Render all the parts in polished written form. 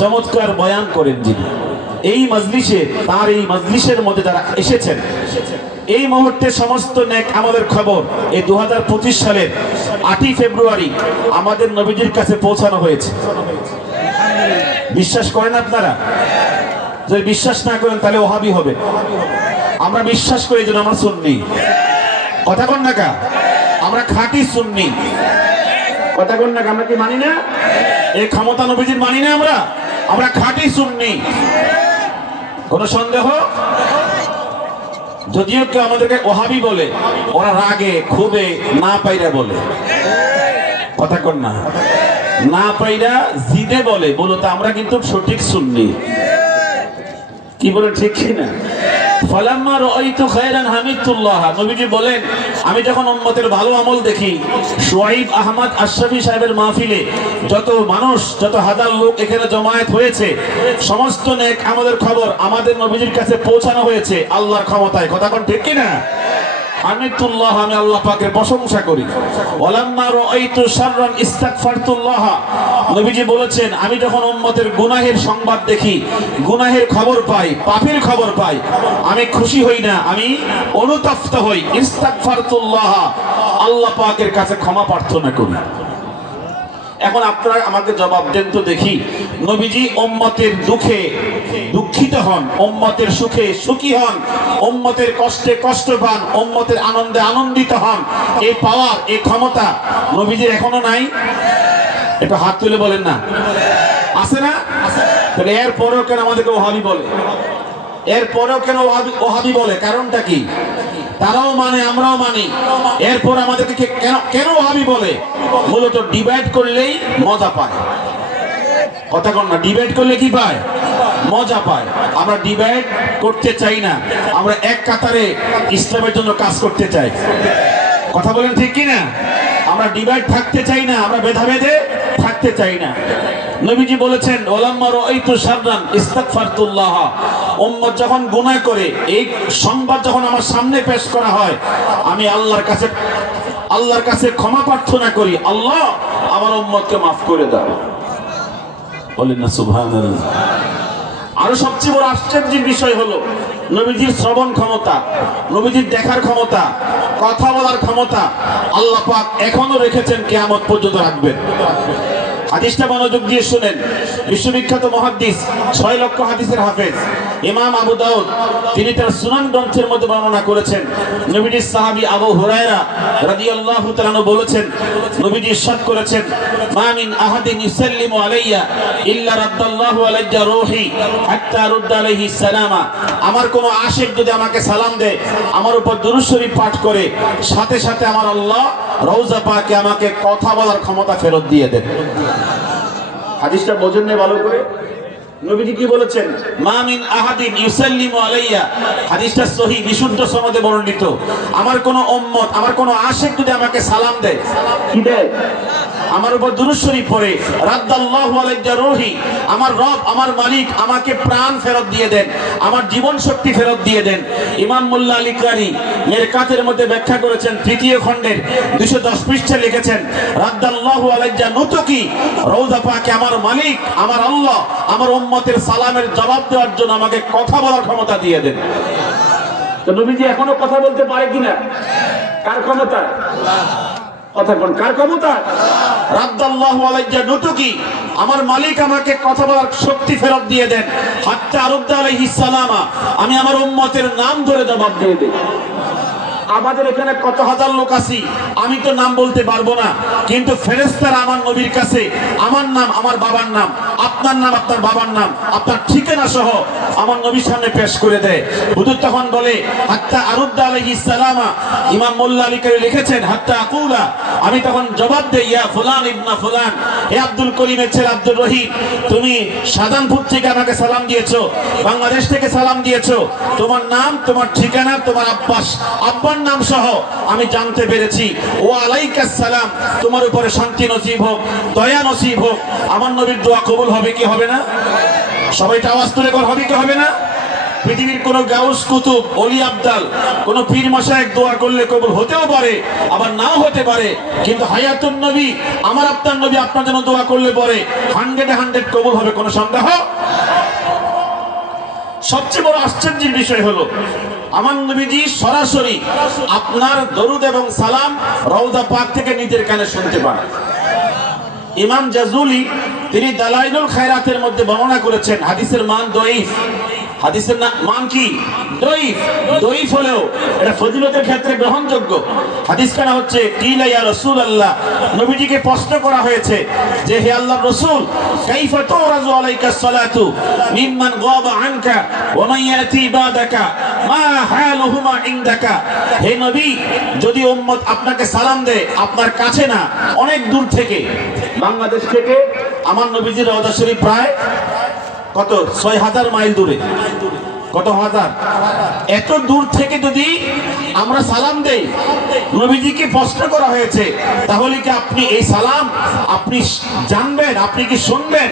চমৎকার বয়ান করেন যিনি। এই মজলিসে, তার এই মজলিসের মধ্যে যারা এসেছেন, এই মুহূর্তে সমস্ত নেক আমাদের খবর এই 2025 সালের 8ই ফেব্রুয়ারি আমাদের নবীজির কাছে পৌঁছানো হয়েছে। বিশ্বাস করেন আপনারা? যদি বিশ্বাস না করেন তাহলে ওহাবি হবে। আমরা বিশ্বাস করি যেন আমরা সুন্নি। কথা কোন না কা? আমরা খাঁটি সুন্নি। কথা কোন না কা? আমরা কি মানি না এই ক্ষমতা নবীজির? মানি না আমরা খাঁটি সুন্নি। কোন সন্দেহ? যদিও কেউ আমাদেরকে ওহাবি বলে, ওরা রাগে ক্ষোভে না পাইরা বলে। কথা কোন না? না পাইরা জিদে বলে, বলতো আমরা কিন্তু সঠিক সুন্নি। কি বলে ঠিক কিনা? ফালাম্মা রাআইতু খায়রান হামিদুল্লাহ, নবীজি বলেন আমি যখন উম্মতের ভালো আমল দেখি, শুআইব আহমদ আশরাফি সাহেবের মাহফিলে যত মানুষ, যত হাজার লোক এখানে জমায়েত হয়েছে, সমস্ত নেক আমাদের খবর আমাদের নবীজির কাছে পৌঁছানো হয়েছে আল্লাহর ক্ষমতায়। কথা কোন ঠিক কিনা? হামিদুল্লাহ, আমি আল্লাহ পাকের প্রশংসা করি। ওয়ালাম্মা রাআইতু শাররান ইস্তাগফারতুল্লাহ, নবীজি বলেছেন আমি যখন উম্মতের গুনাহের সংবাদ দেখি, গুনাহের খবর পাই, পাপের খবর পাই, আমি খুশি হই না, আমি অনুতপ্ত হই। ইস্তাগফারতুল্লাহ, আল্লাহ পাকের কাছে ক্ষমা প্রার্থনা করি। এখন আপনারা আমাকে জবাব দেন তো দেখি, নবীজি উম্মতের দুঃখে দুঃখিত হন, উম্মতের সুখে সুখী হন, উম্মতের কষ্টে কষ্ট পান, উম্মতের আনন্দে আনন্দিত হন, এই পাওয়ার, এই ক্ষমতা নবীজির এখনো নাই? একটু হাত তুলে বলেন না, আছে না? তাহলে এরপরেও কেন আমাদেরকে ওহাবি বলে? এরপরেও কেন ওহাবি বলে? কারণটা কি? তারাও মানে, আমরাও মানি, এরপর আমাদেরকে কেন ওহাবি বলে? মূলত ডিবেট করলেই মজা পায়। কথা কোন না? ডিবেট করলে কি পায়? মজা পায়। আমরা ডিবেট করতে চাই না, আমরা এক কাতারে ইসলামের জন্য কাজ করতে চাই। কথা বলেন ঠিক কিনা? আমরা ডিবেট থাকতে চাই না, আমরা ভেদাভেদে থাকতে চাই না। নবীজি বলেছেন ওয়ালাম্মা রাআইতু শাররান ইস্তাগফারতুল্লাহ, উম্মত যখন গুনাহ করে এই সংবাদ যখন আমার সামনে পেশ করা হয়, আমি আল্লাহর কাছে ক্ষমা প্রার্থনা করি, আল্লাহ আমার উম্মতকে মাফ করে দাও। বলেন না সুবহানাল্লাহ। আরো সবচেয়ে বড় আশ্চর্যের বিষয় হলো নবীজির শ্রবণ ক্ষমতা, নবীজির দেখার ক্ষমতা, কথা বলার ক্ষমতা আল্লাহ পাক এখনো রেখেছেন, কিয়ামত পর্যন্ত রাখবেন। হাদিসটা মনোযোগ দিয়ে শুনেন। বিশ্ববিখ্যাত মুহাদ্দিস, 6 লক্ষ হাদিসের হাফেজ ইমাম আবু দাউদ, তিনি তার সুনান গ্রন্থের মধ্যে বর্ণনা করেছেন, নবীজির সাহাবী আবু হুরায়রা রাদিয়াল্লাহু তাআলা আনহু বলেছেন, নবীজি ইরশাদ করেছেন, মা মিন আহাদিন ইউসাল্লিমু আলাইয়া ইল্লা রাদ্দাল্লাহু আলাইয়া রূহি হাত্তা রুদ্দা আলাইহি সালামা, আমার কোন আশিক যদি আমাকে সালাম দেয়, আমার উপর দুরূদ শরীফ পাঠ করে, সাথে সাথে আমার আল্লাহ রওজা পাকে আমাকে কথা বলার ক্ষমতা ফেরত দিয়ে দেন। হাদিসটা বোঝেন না ভালো করে? নবীজি কি বলেছেন? মা মিন আহাদিন ইউসাল্লিমু আলাইয়া, হাদিসটা সহিহ বিশুদ্ধ সনদে বর্ণিত। আমার কোন উম্মত, আমার কোন আশিক যদি আমাকে সালাম দেয়, কি দেয়? আমার উপর দুরূদ শরীফ পড়ে, রাদ্দাল্লাহু আলাইয়া রূহি, আমার রব, আমার মালিক আমাকে প্রাণ ফেরত দিয়ে দেন, আমার জীবন শক্তি ফেরত দিয়ে দেন। ইমাম মোল্লা আলী কারি মেরকাতের মধ্যে ব্যাখ্যা করেছেন, 3য় খণ্ডের 210 পৃষ্ঠা লিখেছেন, রাদ্দাল্লাহু আলাইয়া নুতুকি, রওজা পাকে আমার মালিক, আমার আল্লাহ আমার উম্মতের সালামের জবাব দেওয়ার জন্য আমাকে কথা বলার ক্ষমতা দিয়ে দেন। তো নবীজি এখনো কথা বলতে পারে কিনা? কার ক্ষমতা? কথা কোন? কার ক্ষমতা? রাদ্দাল্লাহু আলাইয়া নুতুকি, আমার মালিক আমাকে কথা বলার শক্তি ফেরত দিয়ে দেন, হাত্তা রুদ্দা আলাইহিস সালামা, আমি আমার উম্মতের নাম ধরে জবাব দিয়ে দেই। আমাদের এখানে কত হাজার লোক আছি, আমি তো নাম বলতে পারবো না, কিন্তু ফেরেশতারা আমার নবীর কাছে আমার নাম, আমার বাবার নাম, আপনার নাম, আপনার বাবার নাম, আপনার ঠিকানা সহ আমার নবীর সামনে পেশ করে দেয়। হুজুর তখন বলে হাত্তা আরুদ্দা আলাইহিস সালামা, ইমাম মোল্লা আলী কারি লিখেছেন, হাত্তা আকুলা, আমি তখন জবাব দেই, ইয়া ফুলান ইবনা ফুলান, হে আব্দুল করিমের ছেলে আব্দুর রহিম, তুমি শাহজাহানপুর থেকে আমাকে সালাম দিয়েছো, বাংলাদেশ থেকে সালাম দিয়েছো, তোমার নাম, তোমার ঠিকানা, তোমার আব্বার নাম সহ আমি জানতে পেরেছি। ও আলাইকাস সালাম, তোমার উপরে শান্তি নসিব হোক, দয়া নসিব হোক। আমার নবীর দোয়া কবুল হবে কি হবে না? সবাই আওয়াজ তুলে কর, হবে কি হবে না? পৃথিবীর কোন গাউস কুতুব ওলি আবদাল কোন পীর মাশায়েখ দোয়া করলে কবুল হতেও পারে আবার নাও হতে পারে, কিন্তু হায়াতুন নবী আমার আপনার নবী আপনার জন্য দোয়া করলে পরে 100 কবুল হবে, কোনো সন্দেহ। সবচেয়ে বড় আশ্চর্যের বিষয় হলো আমার নবীজি সরাসরি আপনার দরুদ এবং সালাম রওজা পাক থেকে নিজের কানে শুনতে পান। ইমাম জাজুলি তিনি দালাইলুল খায়রাতের মধ্যে বর্ণনা করেছেন হাদিসের মান দঈফ, হাদিসের মান কি দঈফ, দঈফ হলেও এটা ফজিলতের ক্ষেত্রে গ্রহণযোগ্য। হাদিস কানা হচ্ছে কিলা ইয়া রাসূলুল্লাহ, নবীজিকে প্রশ্ন করা হয়েছে যে হে আল্লাহর রাসূল কাইফা তুরাজু আলাইকা সালাতু মিম্মান গাবা আনকা ওয়া মান ইয়াতি বাদাকা মা হালুহুমা ইনদাকা। হে নবী, যদি উম্মত আপনাকে সালাম দেয় আপনার কাছে না অনেক দূর থেকে, বাংলাদেশ থেকে আমার নবীজির রওজা শরীফ প্রায় কত 6000 মাইল দূরে, কত হাজার, এত দূর থেকে যদি আমরা সালাম দেই, নবীজিকে প্রশ্ন করা হয়েছে তাহলে কি আপনি এই সালাম আপনি জানবেন, আপনি কি শুনবেন?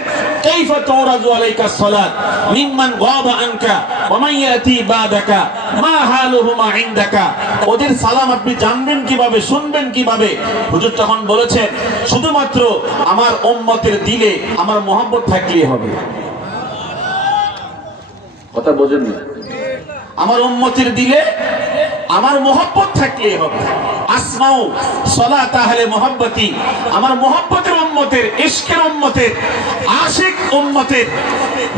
কাইফা তুরাজু আলাইকা সালাত মিম্মান গাবা আনকা ওয়া মান ইয়াতি বাদাকা মা হালুহুমা ইনদাকা। ওদের সালাম আপনি জানবেন কিভাবে, শুনবেন কিভাবে? হুজুর তখন বলেছেন শুধুমাত্র আমার উম্মতের দিলে আমার মহব্বত থাকলেই হবে। কথা বোঝেন না? আমার উম্মতের দিলে আমার মহব্বত থাকলেই হবে। আসমাউ সালাত আহলে মুহাব্বতি, আমার মহব্বতের উম্মতের, ইশকের উম্মতের, আশিক উম্মতের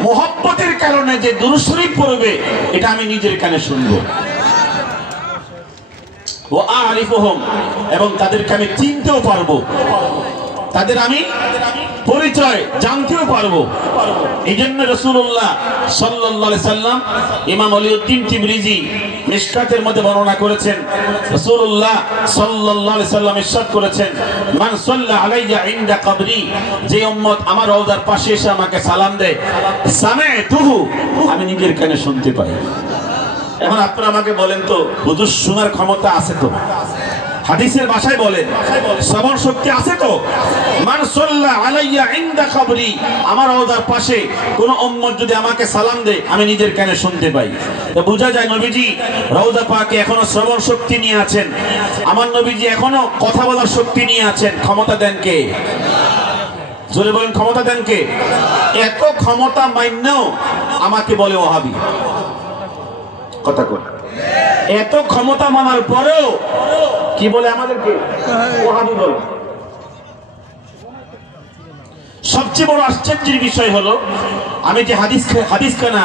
মহব্বতের কারণে যে দুরূদ শরীফ পড়বে এটা আমি নিজের কানে শুনবো। ওয়া আরিফুহুম, এবং তাদেরকে আমি চিনতেও পারবো, তাদের আমি পরিচয় জানতেও পারবো। এই জন্য রাসূলুল্লাহ সাল্লাল্লাহু আলাইহি সাল্লাম ইমাম আলিউদ্দিন তিবরিজি মিশকাতের মধ্যে বর্ণনা করেছেন, রাসূলুল্লাহ সাল্লাল্লাহু আলাইহি সাল্লাম ইরশাদ করেছেন মান সাল্লা আলাইয়া ইনদা কবরি, যে উম্মত আমার রওজার পাশে এসে আমাকে সালাম দেয় সামি'তুহু, আমি নিজের কানে শুনতে পাই। এখন আপনারা আমাকে বলেন তো হুজুর শোনার ক্ষমতা আছে তো? হাদিসের ভাষায় বলেন শ্রবণ শক্তি আছে তো? মান সাল্লা আলাইয়া ইনদা কবরি, আমার রওজার পাশে কোন উম্মত যদি আমাকে সালাম দেয় আমি নিজের কানে শুনতে পাই। তো বোঝা যায় নবীজি রওজা পাকে এখনো শ্রবণ শক্তি নিয়ে আছেন, আমার নবীজি এখনো কথা বলার শক্তি নিয়ে আছেন। ক্ষমতা দেন কে? জোরে বলেন, ক্ষমতা দেন কে? এত ক্ষমতা মাইন্যও আমাকে বলে ওয়াহাবি। কথা কর, এত ক্ষমতা মানার পরেও কি বলে আমাদেরকে? ওয়াহাবি বলে। সবচেয়ে বড় আশ্চর্যের বিষয় হলো আমি যে হাদিস খানা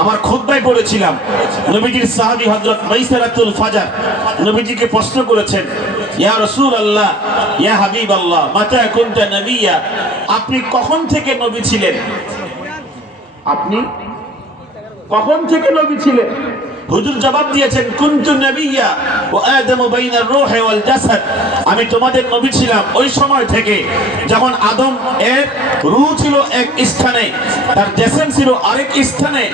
আমার খুতবায় পড়েছিলাম, নবীজির সাহাবী হযরত মাইসারাতুল ফাজার নবীজিকে প্রশ্ন করেছেন ইয়া রাসূলুল্লাহ ইয়া হাবিবাল্লাহ মাতা কুনতা নবিয়্যা, আপনি কখন থেকে নবী ছিলেন? আপনি কখন থেকে নবী ছিলেন? হুজুর জবাব দিয়েছেন কুনতু নবিয়্যা ওয়া আদামু বাইনার রূহি ওয়াল জাসাদ, আমি তোমাদের নবী ছিলাম ওই সময় থেকে যখন আদম এর রূহ ছিল এক স্থানে, তার জিসম ছিল আরেক স্থানে,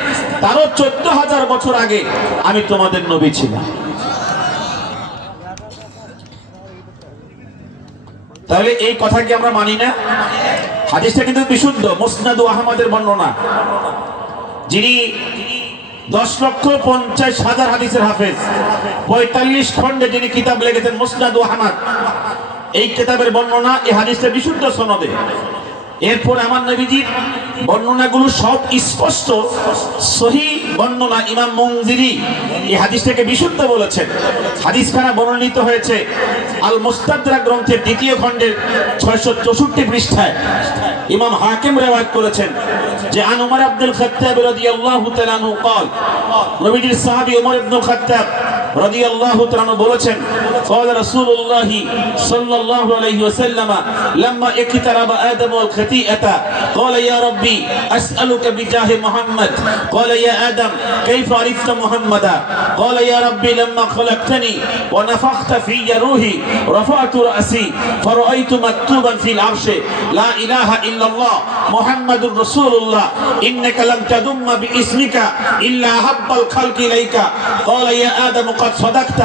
তারও 14000 বছর আগে আমি তোমাদের নবী ছিলাম। তাহলে এই কথা কি আমরা মানি না? হাদিসটা কিন্তু বিশুদ্ধ, মুসনাদ আহমদের বর্ণনা। যিনি 10,50,000 হাদিসের হাফেজ, 45 খণ্ডে যিনি কিতাব লিখেছেন মুসনাদ আহমদ, এই কিতাবের বর্ণনা এই হাদিসটা বিশুদ্ধ সনদে। এরপর আমার নবীজির বর্ণনাগুলো সব স্পষ্ট সহিহ বর্ণনা। ইমাম মুনজিরি এই হাদিসটাকে বিশুদ্ধ বলেছেন। হাদিসখানা বর্ণিত হয়েছে আল মুস্তাদরাক গ্রন্থের 2য় খণ্ডের 664 পৃষ্ঠায়। ইমাম হাকিম রিওয়ায়াত করেছেন যে আন উমর আব্দুল খাত্তাব রাদিয়াল্লাহু তাআলা আনহু قال, নবীজির সাহাবী উমর ইবনুল খাত্তাব রাদিয়াল্লাহু তাআলা আনহু বলেছেন قال رسول الله صلى الله عليه وسلم لما اقترب آدم والخطيئة قال يا ربي أسألك بجاه محمد قال يا آدم كيف عرفت محمدا قال يا ربي لما خلقتني ونفخت في روحي رفعت رأسي فرأيت مكتوبا في العرش لا إله إلا الله محمد رسول الله إنك لم تدم باسمك إلا حب الخلق إليك قال يا آدم قد صدقت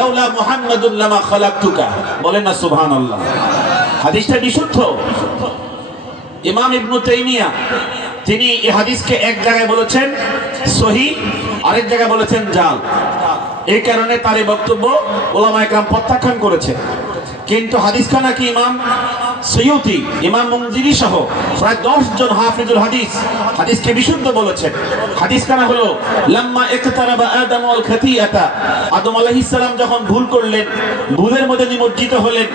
لولا محمد لما خلقتك। বলেন না সুবহানাল্লাহ। হাদিসটা বিশুদ্ধ। ইমাম ইবনে তাইমিয়া তিনি এই হাদিসকে এক জায়গায় বলেছেন সহি, আরেক জায়গায় বলেছেন জাল। এই কারণে তার এই বক্তব্য উলামায়ে কেরাম প্রত্যাখ্যান করেছে। কিন্তু হাদিসখানা কি ইমাম সৈয়ুতি, ইমাম মুনজিরি সহ প্রায় 10 জন হাফিজুল হাদিস হাদিসকে বিশুদ্ধ বলেছেন। হাদিসখানা হলো লাম্মা ইকতারাবা আদম ওয়াল খাতিয়াতা, আদম আলাইহিস সালাম যখন ভুল করলেন, ভুলের মধ্যে নিমজ্জিত হলেন,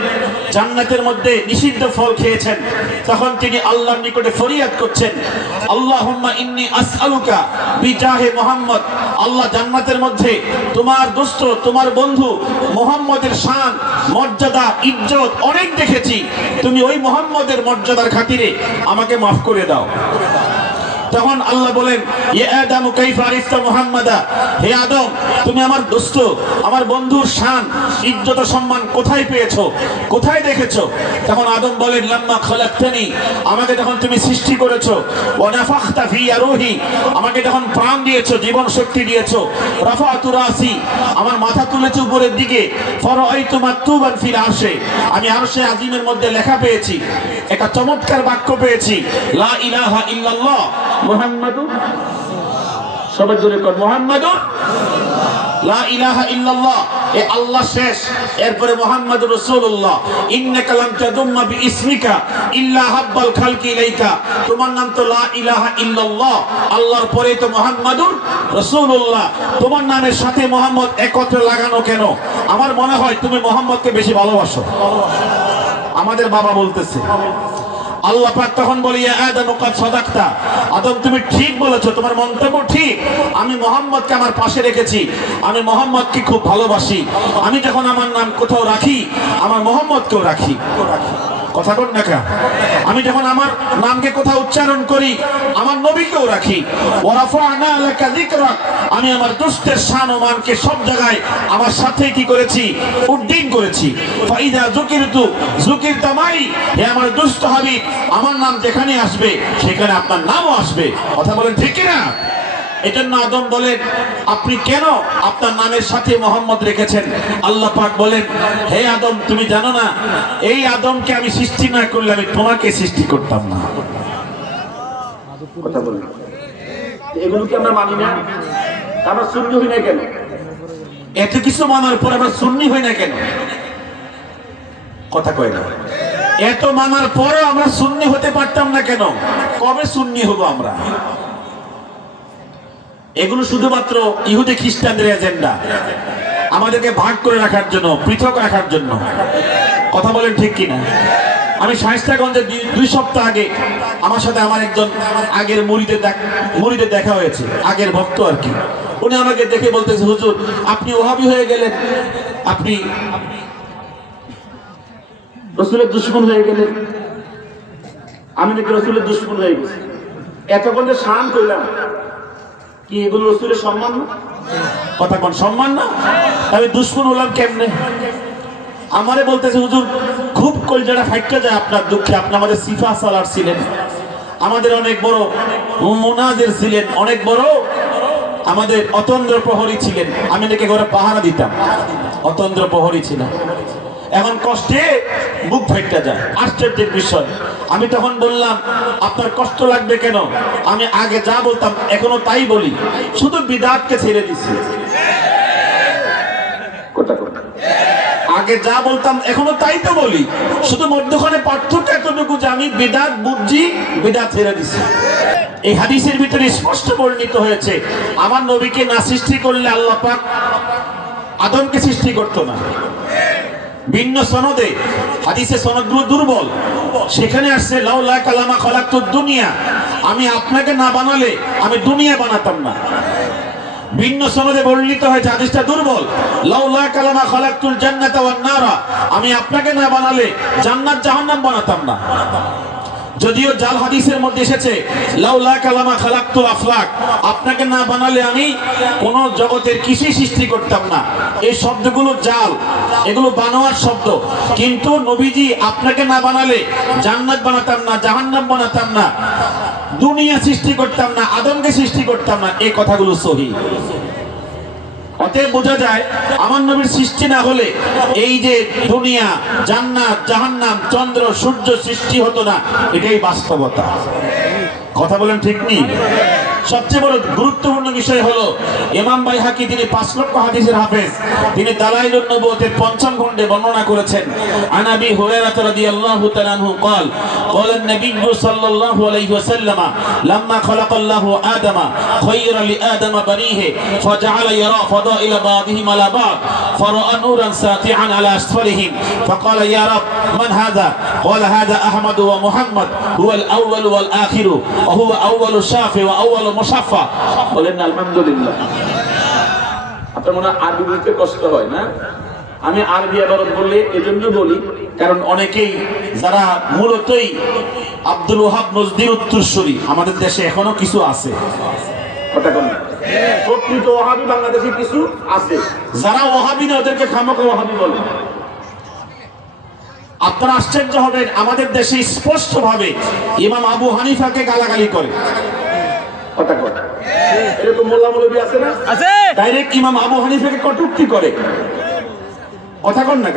জান্নাতের মধ্যে নিষিদ্ধ ফল খেয়েছেন, তখন তিনি আল্লাহর নিকটে ফরিয়াদ করছেন, আল্লাহুম্মা ইন্নী আসআলুকা বিজাহে মুহাম্মদ, আল্লাহ জান্নাতের মধ্যে তোমার দোস্ত, তোমার বন্ধু মুহাম্মদের শান, মর্যাদা, ইজ্জত অনেক দেখেছি, তুমি ওই মুহাম্মদের মর্যাদার খাতিরে আমাকে মাফ করে দাও। তখন আল্লাহ বলেন, ইয়া আদম কাইফা আরিফতা মুহাম্মাদা, হে আদম তুমি আমার দোস্ত, আমার বন্ধুর শান, ইজ্জত, সম্মান কোথায় পেয়েছো, কোথায় দেখেছো? তখন আদম বলেন, লাম্মা খালাকতানি, আমাকে যখন তুমি সৃষ্টি করেছো, ওয়া নাফাখতা ফিয়া রূহি, আমাকে যখন প্রাণ দিয়েছো, জীবন শক্তি দিয়েছো, রাফাতু রাসি, আমার মাথা তুলেছো উপরের দিকে, ফারাআইতু মাকতুবান ফিল আরশে, আমি আরশে আজিমের মধ্যে লেখা পেয়েছি, একটা চমৎকার বাক্য পেয়েছি, লা ইলাহা ইল্লাল্লাহ মুহাম্মাদুর, সবাই জোরে কর মুহাম্মাদুর, লা ইলাহা ইল্লাল্লাহ, এ আল্লাহ শেষ, এরপরে মুহাম্মাদুর রাসূলুল্লাহ, ইন্নাকা লাম তাদুম্মা বিইসমিকা ইল্লা হাব্বাল খালকি ইলাইকা, তোমার নাম তো লা ইলাহা ইল্লাল্লাহ, আল্লাহর পরে তো মুহাম্মাদুর রাসূলুল্লাহ, তোমার নামের সাথে মুহাম্মদ একত্রে লাগানো কেন? আমার মনে হয় তুমি মুহাম্মদকে বেশি ভালোবাসো। আমাদের বাবা বলতেছে। আল্লাহ পাক তখন বলি, ইয়া আদম কাদ সাদাকতা, আদম তুমি ঠিক বলেছো, তোমার মন্তব্য ঠিক, আমি মুহাম্মদকে আমার পাশে রেখেছি, আমি মুহাম্মদকে খুব ভালোবাসি, আমি যখন আমার নাম কোথাও রাখি, আমার মুহাম্মদকেও রাখি। কথা বল না কা, আমি যখন আমার নামকে কোথাও উচ্চারণ করি, আমার নবীকেও রাখি। ওয়া রাফা'না লাকা যিকরাক, আমি আমার দুষ্টের শান ও মানকে সব জায়গায় আমার সাথে কি করেছি, উদ্দিন করেছি। ফাইদা যুকিরতু যুকিরতা মাই, হে আমার দুষ্ট হাবিব, আমার নাম যেখানে আসবে সেখানে আপনার নামও আসবে। কথা বলেন ঠিক কি না? এজন্য আদম বলেন, আপনি কেন আপনার নামের সাথে মোহাম্মদ রেখেছেন? আল্লাহ পাক বলেন, হে আদম তুমি জানো না, এই আদমকে আমি সৃষ্টি না করলে আমি তোমাকে সৃষ্টি করতাম না। কথা বলেন, এগুলো কি আমরা মানি না? আমরা সুন্নি হই না কেন? এত কিছু মানার পর আমরা সুন্নি হই না কেন? কথা কয় না। এত মানার পরও আমরা সুন্নি হতে পারতাম না কেন? কবে সুন্নি হব আমরা? এগুলো শুধুমাত্র ইহুদি খ্রিস্টানদের এজেন্ডা, আমাদেরকে ভাগ করে রাখার জন্য, পৃথক রাখার জন্য। কথা বলেন ঠিক কিনা? আমি শায়েস্তাগঞ্জে 2 সপ্তাহ আগে আমার সাথে আমার একজন আগের মুরিদের দেখা হয়েছে, আগের ভক্ত আর কি। উনি আমাকে দেখে বলতেছে, হুজুর আপনি ওহাবি হয়ে গেলেন, আপনি রসুলের দুশমন হয়ে গেলেন। আমি নাকি রসুলের দুশমন হয়ে গেছি? এতক্ষণ যে শান করলাম, কি এগুলো রসুলের সম্মান না? কথা কোন সম্মান না? আমি দুশমন হলাম কেমনে? আমারে বলতেছে, হুজুর খুব কলজাটা ফাইটটা যায় আপনার দুঃখে, আপনি আমাদের সিফা সালার ছিলেন, আমাদের অনেক বড় মুনাজির ছিলেন, অনেক বড় আমাদের অতন্দ্র প্রহরী ছিলেন। আমি নাকি ঘরে পাহারা দিতাম, অতন্দ্র প্রহরী ছিলাম। এখন কষ্টে বুক ফাইটটা যায়। আশ্চর্যের বিষয়, আমি তখন বললাম, আপনার কষ্ট লাগবে কেন? আমি আগে যা বলতাম এখনো তাই বলি, শুধু বিদআতকে ছেড়ে দিছি। আগে যা বলতাম এখনো তাই তো বলি, শুধু মধ্যখানে পার্থক্য এতটুকু যে আমি বিদআত বুঝছি, বিদআত ছেড়ে দিছি। এই হাদিসের ভিতরে স্পষ্ট বর্ণিত হয়েছে, আমার নবীকে না সৃষ্টি করলে আল্লাহ পাক আদমকে সৃষ্টি করতো না। ভিন্ন সনদে, হাদিসে সনদগুলো দুর্বল, সেখানে আসছে লাউলা কালামা খালাকতুদ দুনিয়া, আমি আপনাকে না বানালে আমি দুনিয়া বানাতাম না। ভিন্ন সনদে বর্ণিত হয়েছে, হাদিসটা দুর্বল, লাউলা কালামা খালাকতুল জান্নাতা ওয়ান নারা, আমি আপনাকে না বানালে জান্নাত জাহান্নাম বানাতাম না। যদিও জাল হাদিসের মধ্যে এসেছে লাউলা কালামা খালাকতুল আফলাক, আপনাকে না বানালে আমি কোন জগতের কিছুই সৃষ্টি করতাম না। এই শব্দগুলো জাল, এগুলো বানোয়ার শব্দ। কিন্তু নবীজি আপনাকে না বানালে জান্নাত বানাতাম না, জাহান্নাম বানাতাম না, দুনিয়া সৃষ্টি করতাম না, আদমকে সৃষ্টি করতাম না, এই কথাগুলো সহিহ। অতএব বোঝা যায়, আমার নবীর সৃষ্টি না হলে এই যে দুনিয়া, জান্নাত, জাহান্নাম, চন্দ্র, সূর্য সৃষ্টি হতো না, এটাই বাস্তবতা। কথা বলেন ঠিক নেই? সবচেয়ে বড় গুরুত্বপূর্ণ বিষয় হলো ইমাম বাইহাকি, তিনি 5 লক্ষ হাদিসের হাফেজ, তিনি দালাইলুন নবুওয়াতের 5ম খণ্ডে বর্ণনা করেছেন। আন আবি হুরায়রা রাদিয়াল্লাহু তাআলা আনহু قال قال النبي صلى الله عليه وسلم لما خلق الله آدم خير لآدم بنيه فجعل يرى فضائل بعضهم على بعض فرأى نورا ساطعا على أسفلهم فقال يا رب من هذا؟ قال هذا أحمد ومحمد هو الأول والآخر وهو أول الشافع وأول মুসাফা। বলেন আলহামদুলিল্লাহ। আপনার মনে আরবি বলতে কষ্ট হয় না? আমি আরবি ইবারত বললে এজন্য বলি, কারণ অনেকেই যারা মূলতই আব্দুল ওয়াহাব নজদির উত্তরসূরি আমাদের দেশে এখনো কিছু আছে, কথা বলেন না, প্রকৃত ওয়াহাবি বাংলাদেশে কিছু আছে, যারা ওয়াহাবি না ওদেরকে খামোখা ওয়াহাবি বলে। আপনারা আশ্চর্য হবেন, আমাদের দেশে স্পষ্ট ভাবে ইমাম আবু হানিফাকে গালাগালি করে। কথা কথা এরকম মোল্লা মৌলবী আছে না? আছে। ডাইরেক্ট ইমাম আবু হানিফাকে কটূক্তি করে। কথা কন না?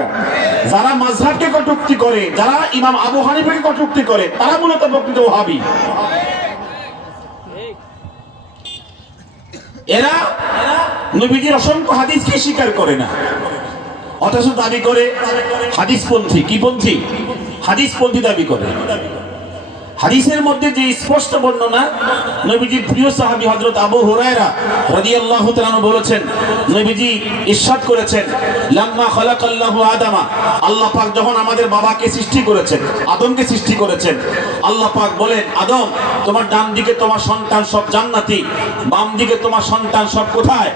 যারা মাযহাবকে কটূক্তি করে, যারা ইমাম আবু হানিফাকে কটূক্তি করে, তারা মূলত প্রকৃত ওয়াহাবী। এরা নবীজির অসংখ্য হাদিসকে স্বীকার করে না, অথচ দাবি করে হাদিসপন্থী। কি পন্থী? হাদিসপন্থী দাবি করে। হাদিসের মধ্যে যে স্পষ্ট বর্ণনা, নবীজির প্রিয় সাহাবী হযরত আবু হুরায়রা রাদিয়াল্লাহু তাআলা আনহু বলেছেন, নবীজি ইরশাদ করেছেন, লাম্মা খালাকাল্লাহু আদামা, আল্লাহ পাক যখন আমাদের বাবাকে সৃষ্টি করেছেন, আদমকে সৃষ্টি করেছেন, আল্লাহ পাক বলেন, আদম তোমার ডান দিকে তোমার সন্তান সব জান্নাতি, বাম দিকে তোমার সন্তান সব কোথায়?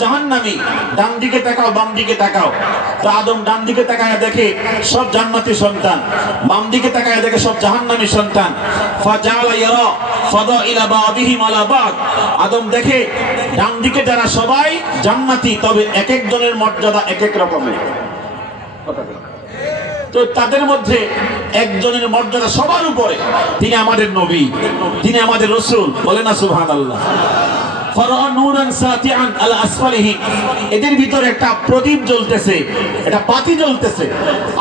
জাহান্নামী। ডান দিকে তাকাও, বাম দিকে তাকাও। তো আদম ডান দিকে তাকায় দেখে সব জান্নাতি সন্তান, বাম দিকে তাকায় দেখে সব জাহান্নামী সন্তান। ফাজালা ইয়ারা ফাদাইলা বাদিহিম আলা বাদ, আদম দেখে ডান দিকে যারা সবাই জান্নাতি, তবে এক একজনের মর্যাদা এক এক রকমের। তো তাদের মধ্যে একজনের মর্যাদা সবার উপরে, তিনি আমাদের নবী, তিনি আমাদের রাসূল। বলে না সুবহানাল্লাহ। এদের ভিতরে একটা প্রদীপ জ্বলতেছে, একটা বাতি জ্বলতেছে।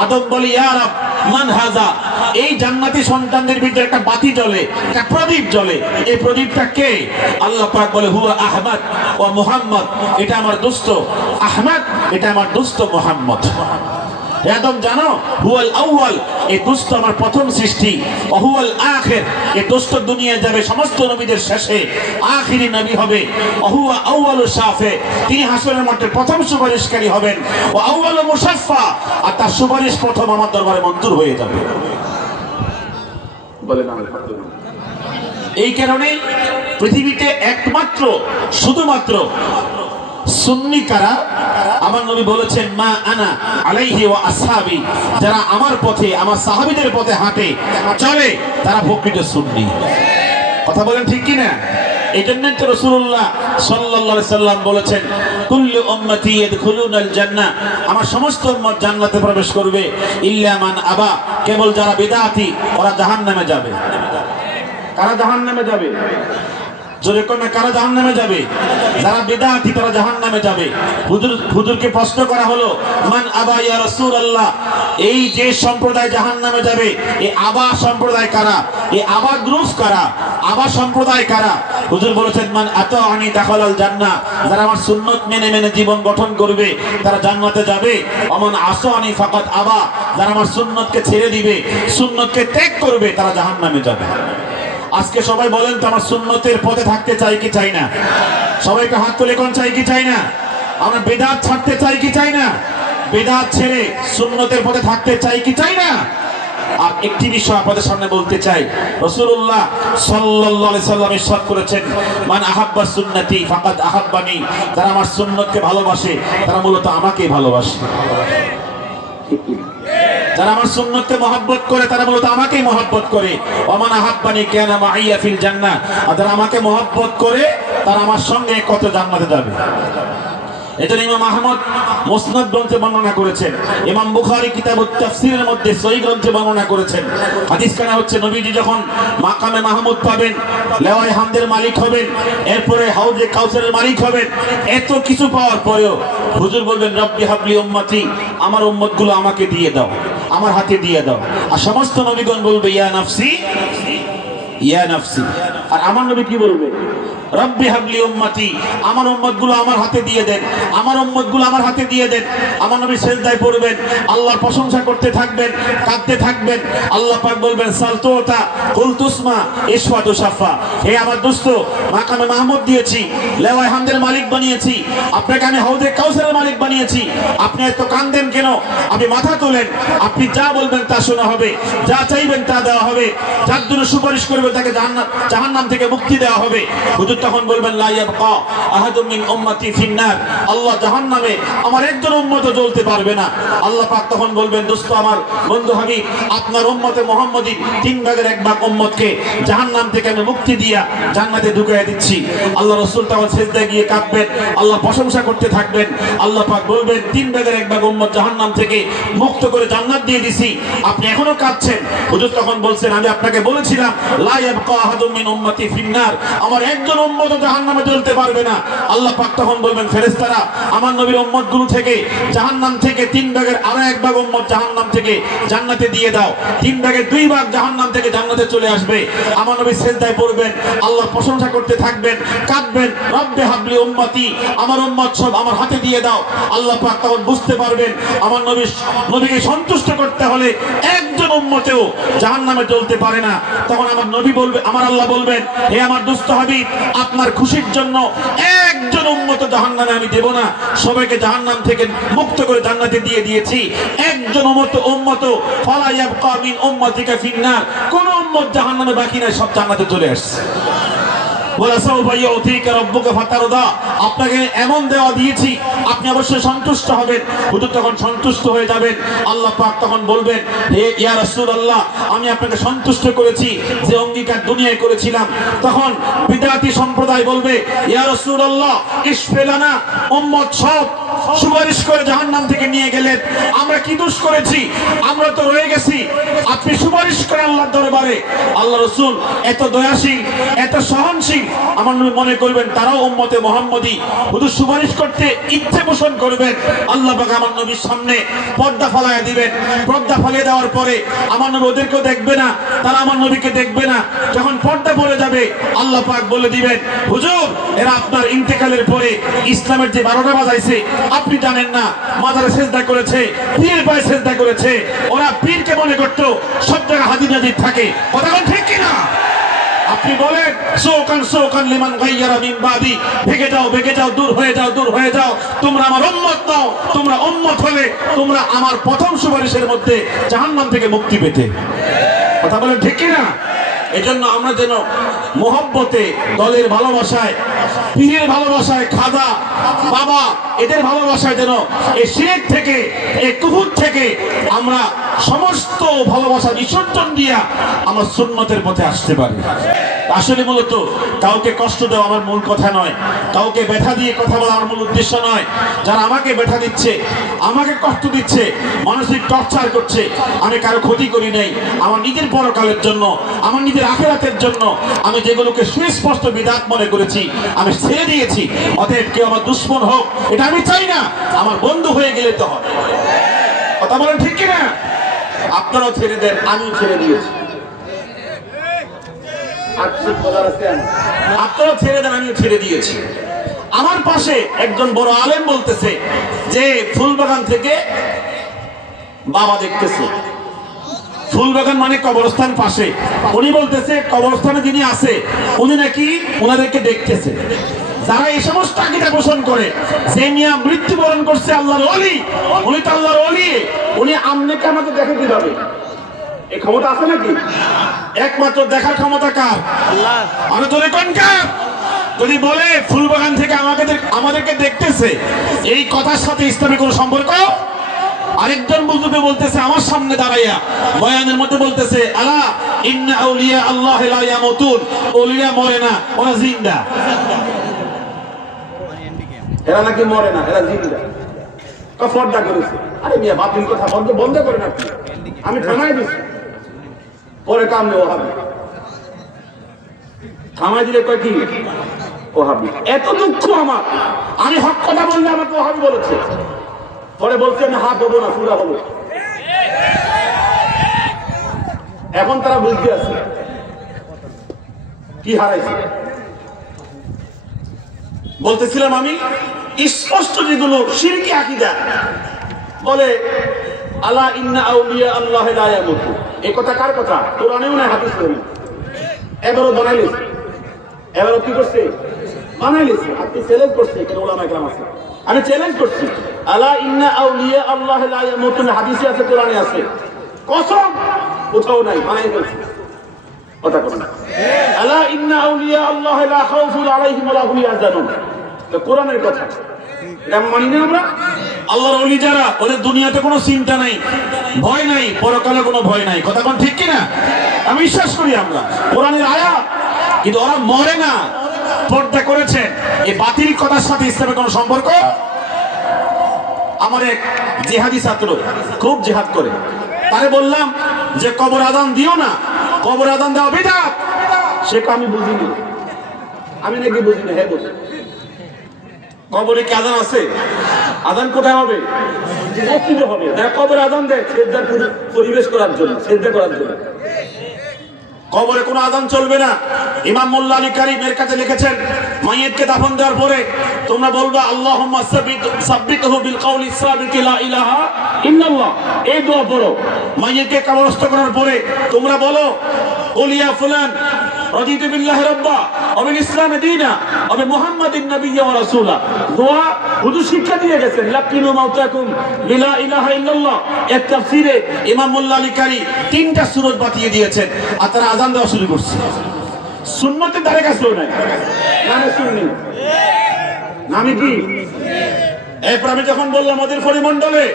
আদম বলে, ইয়া রাব মান হাযা, এই জান্নাতি সন্তানদের ভিতরে একটা বাতি জ্বলে, একটা প্রদীপ জ্বলে, এই প্রদীপটা কে? আল্লাহ পাক বলে, হুয়া আহমদ ওয়া মুহাম্মদ, এটা আমার দোস্ত আহমদ, এটা আমার দোস্ত মুহাম্মদ। আদম জানো, হুয়াল আউয়াল, এই দোস্ত আমার প্রথম সৃষ্টি, হুয়াল আখির, এই দোস্ত দুনিয়ায় যাবে সমস্ত নবীদের শেষে, আখিরি নবী হবে, হুয়া আউয়ালুশ শাফি, তিনি হাসরের মাঠে প্রথম সুপারিশকারী হবেন, ও আউয়ালু মুশাফফা, আর তার সুপারিশ প্রথম আমার দরবারে মঞ্জুর হয়ে যাবে। বলেন আলহামদুলিল্লাহ। এই কারণে পৃথিবীতে একমাত্র শুধুমাত্র সুন্নি কারা? আমার নবী বলেছেন, মা আনা আলাইহি ওয়া আসহাবি, যারা আমার পথে, আমার সাহাবীদের পথে হাঁটে চলে, তারা প্রকৃত সুন্নি। কথা বলেন ঠিক কি না? এইজন্যই তো রাসূলুল্লাহ সাল্লাল্লাহু আলাইহি সাল্লাম বলেছেন, কুল্লু উম্মতি ইয়াদখুলুনাল জান্নাহ, আমার সমস্ত উম্মত জান্নাতে প্রবেশ করবে, ইল্লা মান আবা, কেবল যারা বিদআতি ওরা জাহান্নামে যাবে। কারা জাহান্নামে যাবে? জোরে কোন, কারা জাহান্নামে যাবে? যারা বিদআতি তারা জাহান্নামে যাবে। হুজুরকে প্রশ্ন করা হলো, মান আবা ইয়া রাসূলুল্লাহ, এই যে সম্প্রদায় জাহান্নামে যাবে, এই আবা সম্প্রদায় কারা? এই আবা গ্রুপ কারা? আবা সম্প্রদায় কারা? হুজুর বলেছেন, মান আতাআনি দাখালাল জান্নাহ, যারা আমার সুন্নাত মেনে মেনে জীবন গঠন করবে তারা জান্নাতে যাবে। ওমান আসানি ফাকাত আবা, যারা আমার সুন্নাতকে ছেড়ে দিবে, সুন্নাতকে ত্যাগ করবে, তারা জাহান্নামে যাবে। আজকে সবাই বলেন তো, আমার সুন্নতের পথে থাকতে চাই কি চাই না? সবাইকে হাত তুলে কোন চাই কি চাই না? আমরা বিদআত ছাড়তে চাই কি চাই না? বিদআত ছেড়ে সুন্নতের পথে থাকতে চাই কি চাই না? আর একটি বিষয় আপনাদের সামনে বলতে চাই, রাসূলুল্লাহ সাল্লাল্লাহু আলাইহি সাল্লাম ইরশাদ করেছেন, মান আহাব্বা সুন্নতি ফাকাদ আহাব্বানি, যারা আমার সুন্নতকে ভালোবাসে তারা মূলত আমাকেই ভালোবাসে। যারা আমার সুন্নতকে মহব্বত করে তারা মূলত আমাকেই মহব্বত করে। ওমান আহাব্বানি কানা মাইয়া ফিল জান্নাহ, আর যারা আমাকে মহব্বত করে তারা আমার সঙ্গে কত জান্নাতে যাবে। এজন্য ইমাম আহমদ মুসনাদ গ্রন্থে বর্ণনা করেছেন, ইমাম বুখারী কিতাবুত তাফসীরের মধ্যে সহিহ গ্রন্থে বর্ণনা করেছেন। হাদিস কানা হচ্ছে, নবীজি যখন মাকামে মাহমুদ পাবেন, লেওয়ায়ে হামদের মালিক হবেন, এরপরে হাউজে কাউসারের মালিক হবেন, এত কিছু পাওয়ার পরেও হুজুর বলবেন, রব্বি হাবলি উম্মতি, আমার উম্মতগুলো আমাকে দিয়ে দাও, আমার হাতে দিয়ে দাও। আর সমস্ত নবীগণ বলবে, ইয়া নাফসি ইয়া নাফসি। আর আমার নবী কি বলবে? রব্বি হাবলি উম্মতি, আমার উম্মতগুলো আমার হাতে দিয়ে দেন, আমার উম্মতগুলো আমার হাতে দিয়ে দেন। আমার নবী সিজদায় পড়বেন, আল্লাহর প্রশংসা করতে থাকবেন, কাঁদতে থাকবেন। আল্লাহ পাক বলবেন সালতুতা কুলতুসমা ইশফাতু শাফা, হে আমার দোস্ত, মাকামে মাহমুদ দিয়েছি, লেওয়ায়ে হামদের মালিক বানিয়েছি, আপনাকে আমি হাউজে কাউসারের মালিক বানিয়েছি, আপনি এত কাঁদেন কেন? আপনি মাথা তোলেন, আপনি যা বলবেন তা শোনা হবে, যা চাইবেন তা দেওয়া হবে, যার জন্য সুপারিশ করবে তাকে জাহান্নাম থেকে মুক্তি দেওয়া হবে। হুজুর তখন বলবেন লা ইয়াবকা আহাদুম মিন উম্মতি ফিন্নার, আল্লাহ জাহান্নামে আমার একজন উম্মতও জ্বলতে পারবে না। আল্লাহ পাক তখন বলবেন দোস্ত আমার, বন্ধু হাবিব, আপনার উম্মতে মুহাম্মদী 3 ভাগের 1 ভাগ উম্মতকে জাহান্নাম থেকে আমি মুক্তি দিয়া জান্নাতে ঢুকিয়ে দিচ্ছি। আল্লাহ রাসূল তখন সিজদায় গিয়ে কাঁদবেন, আল্লাহ প্রশংসা করতে থাকবেন। আল্লাহ পাক বলবেন 3 ভাগের 1 ভাগ উম্মত জাহান্নাম থেকে মুক্ত করে জান্নাত দিয়ে দিছি, আপনি এখনো কাঁদছেন। হুজুর তখন বলছেন আমি আপনাকে বলেছিলাম লা ইয়াবকা আহাদুম মিন উম্মতি ফিন্নার, আমার একজন উম্মতও জাহান্নামে জ্বলতে পারবে না। আল্লাহ পাক তখন বলবেন ফেরেশতারা আমার নবীর উম্মতগুলো থেকে জাহান্নাম থেকে 3 ভাগের আরো 1 ভাগ উম্মত জাহান্নাম থেকে জান্নাতে দিয়ে দাও, 3 ভাগের 2 ভাগ জাহান্নাম থেকে জান্নাতে চলে আসবে। আমার নবী সিজদায় পড়বেন, আল্লাহ প্রশংসা করতে থাকবেন, কাঁদবেন, রব্বি হাবলি উম্মতি, আমার উম্মত সব আমার হাতে দিয়ে দাও। আল্লাহ পাক তখন বুঝতে পারবেন আমার নবীকে সন্তুষ্ট করতে হলে একজন উম্মতেও জাহান্নামে জ্বলতে পারে না। তখন আমার নবী বলবে, আমার আল্লাহ বলবেন হে আমার দোস্ত হাবিব, আপনার খুশির জন্য একজন উম্মত জাহান্নামে আমি দেব না, সবাইকে জাহান্নাম থেকে মুক্ত করে জান্নাতে দিয়ে দিয়েছি। একজন উম্মত ফালা ইয়াবকা মিন উম্মতিকা ফিন্নার, কোন উম্মত জাহান্নামে বাকি নাই, সব জান্নাতে চলে আসছে। আপনাকে এমন দেওয়া দিয়েছি আপনি অবশ্যই সন্তুষ্ট হবেন। হুজুর তখন সন্তুষ্ট হয়ে যাবেন। আল্লাহ পাক তখন বলবেন হে ইয়া রাসূলুল্লাহ, আমি আপনাকে সন্তুষ্ট করেছি যে অঙ্গীকার দুনিয়ায় করেছিলাম। তখন বিদআতি সম্প্রদায় বলবে ইয়া রাসূলুল্লাহ ইশফিলানা, উম্মত সব সুপারিশ করে জাহান্নাম থেকে নিয়ে গেলেন, আমরা কি দোষ করেছি? আমরা তো রয়ে গেছি, আপনি সুপারিশ করেন আল্লাহর দরবারে। আল্লাহ রাসূল এত দয়াশীল, এত সহনশীল, আমার নবী মনে করবেন তারাও উম্মতে মুহাম্মদী। হুজুর সুপারিশ করতে ইচ্ছে পোষণ করবেন, আল্লাহ পাক আমার নবীর সামনে পর্দা ফালাইয়া দিবেন। পর্দা ফালিয়ে দেওয়ার পরে আমার নবী ওদেরকেও দেখবে না, তারা আমার নবীকে দেখবে না। যখন পর্দা পড়ে যাবে আল্লাহ পাক বলে দিবেন হুজুর এরা আপনার ইন্তেকালের পরে ইসলামের যে 12টা বাজাইছে আপনি জানেন না, মাজারে সিজদা করেছে, পীর পায়ে সিজদা করেছে, ওরা পীরকে মনে করতো সব জায়গায় হাজির নাজির থাকে। কথা ঠিক কিনা? আপনি বলেন সোকান লিমান গায়্যারা মিন বাদি, ভেগে যাও ভেগে যাও, দূর হয়ে যাও দূর হয়ে যাও, তোমরা আমার উম্মত নাও, তোমরা উম্মত হলে তোমরা আমার প্রথম সুপারিশের মধ্যে জাহান্নাম থেকে মুক্তি পেতে। কথা বলেন ঠিক কিনা? এজন্য আমরা যেন মোহব্বতে, দলের ভালোবাসায়, পীরের ভালোবাসায়, খাজা বাবা এদের ভালোবাসায় যেন এই শিরক থেকে, এই কুফর থেকে আমরা সমস্ত ভালোবাসা বিসর্জন দিয়া আমরা সুন্নতের পথে আসতে পারি। আসলে মূলত কাউকে কষ্ট দেওয়া আমার মূল কথা নয়, কাউকে ব্যথা দিয়ে কথা বলা আমার মূল উদ্দেশ্য নয়। যারা আমাকে ব্যথা দিচ্ছে, আমাকে কষ্ট দিচ্ছে, মানসিক টর্চার করছে, আমি কারো ক্ষতি করি নাই। আমার নিজের পরকালের জন্য, আমার নিজের আখিরাতের জন্য আমি যেগুলোকে সুস্পষ্ট বিদআত মনে করেছি আমি ছেড়ে দিয়েছি। অতএব কেউ আমার দুশ্মন হোক এটা আমি চাই না, আমার বন্ধু হয়ে গেলে তো হয়। কথা বলেন ঠিক কিনা? আপনারাও ছেড়ে দেন, আমিও ছেড়ে দিয়েছি। আপনারাও ছেড়ে দেন, আমিও ছেড়ে দিয়েছি। আমার পাশে একজন বড় আলেম বলতেছে যে ফুলবাগান থেকে বাবা দেখতেছে। ফুলবাগান মানে কবরস্থান পাশে। উনি বলতেছে কবরস্থানে যিনি আছে উনি নাকি ওনাদেরকে দেখতেছে। যারা এই সমস্ত আকীদা পোষণ করে যে মিয়া মৃত্যুবরণ করছে আল্লাহর ওলি, উনি তো আল্লাহর ওলি, উনি আমনেকে আমাকে দেখে কিভাবে? এই ক্ষমতা আছে নাকি? একমাত্র দেখার ক্ষমতা কার? আল্লাহ। আমি তোরে কোন কার? যদি বলে ফুলবাগান থেকে আমাদেরকে দেখতেছে, এই কথার সাথে ইসলামের কোন সম্পর্ক? আরেকজন বুজুর্গ বলতেছে আমার সামনে দাঁড়াইয়া বয়ানের মধ্যে বলতেছে আলা ইন্না আউলিয়া আল্লাহ লা ইয়ামুতুন, ওলিরা মরে না, ওরা জিন্দা। এরা নাকি মরে না, এরা জিন্দা। কফরদা করেছে। আরে মিয়া বাতিল কথা বন্ধ করেন আপনি, আমি থামাই দিছি। পরে কামনে ওহাবি থামাই দিলে কয় কি ওহাবি। এত দুঃখ আমার, আমি হক কথা বললে আমাকে ওহাবি বলেছে। পরে বলছে আমি হাত দেবো না, পুরা হবো। এখন তারা বুঝতে আছে কি হারাইছে? বলতেছিলাম আমি স্পষ্ট যেগুলো শিরকি আকীদা বলে আলা ইন্না আউলিয়া আল্লাহ লা ইয়ামুতু, এই কথা কার কথা? কোরআনেও নাই, হাদিসেও নাই। এবারও বানাইলিস, এবারও কি করছে? বানাইলিস। আপনি চ্যালেঞ্জ করছে, এখানে উলামা কেরাম আছে, আমি চ্যালেঞ্জ করছি আলা ইন্না আউলিয়া আল্লাহ লা ইয়ামুতু, হাদিসে আছে, কোরআনে আছে, কসম কোথাও নাই, বানাই ফেলছে। কথা কোন না? আলা ইন্না আউলিয়া আল্লাহ লা খাউফুন আলাইহিম ওয়া লা হুম ইয়াহজানুন, তো কোরআনের কথা। এটা মানি না আমরা? আল্লাহর ওলি যারা, ওদের দুনিয়াতে কোনো চিন্তা নাই, ভয় নাই, পরকালে কোনো ভয় নাই। কথা কোন ঠিক কিনা? আমি বিশ্বাস করি আমরা কোরআনের আয়াত, কিন্তু ওরা মরে না, পর্দা করেছে। এই বাতিল কথার সাথে ইসলামের কোনো সম্পর্ক? আমার এক জিহাদি ছাত্র খুব জিহাদ করে, তারে বললাম যে কবর আযান দিও না, কবর আযান দেওয়া বিদআত। সে আমি বুঝিনি, আমি নাকি বুঝি না। হ্যাঁ বুঝি। কবরে কি আযান আছে? আযান কোথায় হবে? মসজিদে হবে। কবরে আযান দেয় সিজদার পরিবেশ করার জন্য, সিজদা করার জন্য। কবরে কোনো আযান চলবে না। ইমাম মোল্লা আলী কারীম এর কাছে লিখেছেন, মাইয়িতকে দাফন দেওয়ার পরে তোমরা বলবা আল্লাহুম্মা সাব্বিতহু বিল কওলি সাবিত লা ইলাহা ইল্লাল্লাহ, এই দোয়া পড়ো। মাইয়িতকে কবরস্থ করার পরে তোমরা বলো কুলিয়া ফুলান রাদিতু বিল্লাহি রাব্বা ওয়া বিল ইসলামি দীনা ওয়া বি মুহাম্মাদিন নাবিয়্যা ওয়া রাসূলা। দোয়া হুজুর শিক্ষা দিয়ে গেছেন, লাকিনু মাউতাকুম বিলা ইলাহা ইল্লাল্লাহ। এক তাফসীরে ইমাম মোল্লা আলী কারী তিনটা সূরত বাতিয়ে দিয়েছেন, আর তারা আযান দেওয়া শুরু করছে। সুন্নতের ধারে কাছেও নাই, নামে সুন্নি, নামে কি? এরপর আমি যখন বললাম ওদের পরিমণ্ডলে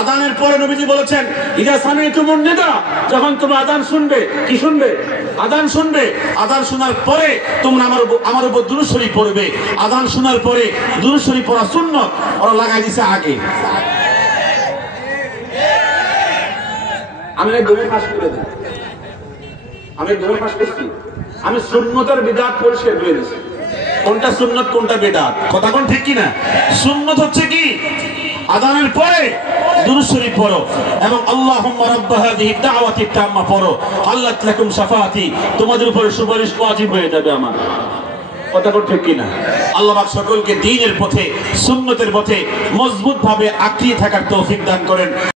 আযানের পরে নবীজি বলেছেন ইজা সামিতুমুন নিদা, যখন তোমরা আযান শুনবে, কি শুনবে? আযান শুনবে। আযান শোনার পরে তোমরা আমার উপর দুরূদ শরীফ পড়বে। আযান শোনার পরে দুরূদ শরীফ পড়া সুন্নাত, ওরা লাগাই দিছে আগে। আমি দমে ফাঁস করে দিই, আমি দমে ফাঁস করছি। আমি সুন্নতের বিদআত পরিষ্কার করে দিয়েছি, কোনটা সুন্নত কোনটা বিদআত। কথা কোন ঠিক কিনা? সুন্নত হচ্ছে কি আযানের পরে দুরূদ শরীফ পড়ো এবং আল্লাহুম্মা রাব্বা হাযিহি দাওয়াতি তাম্মা পড়ো, আল্লাত লাকুম শাফাআতি, তোমাদের উপরে সুপারিশ ওয়াজিব হয়ে যাবে আমার। কথা কোন ঠিক কিনা? আল্লাহ পাক সকলকে দ্বীনের পথে, সুন্নতের পথে মজবুত ভাবে আঁকড়িয়ে থাকার তৌফিক দান করেন।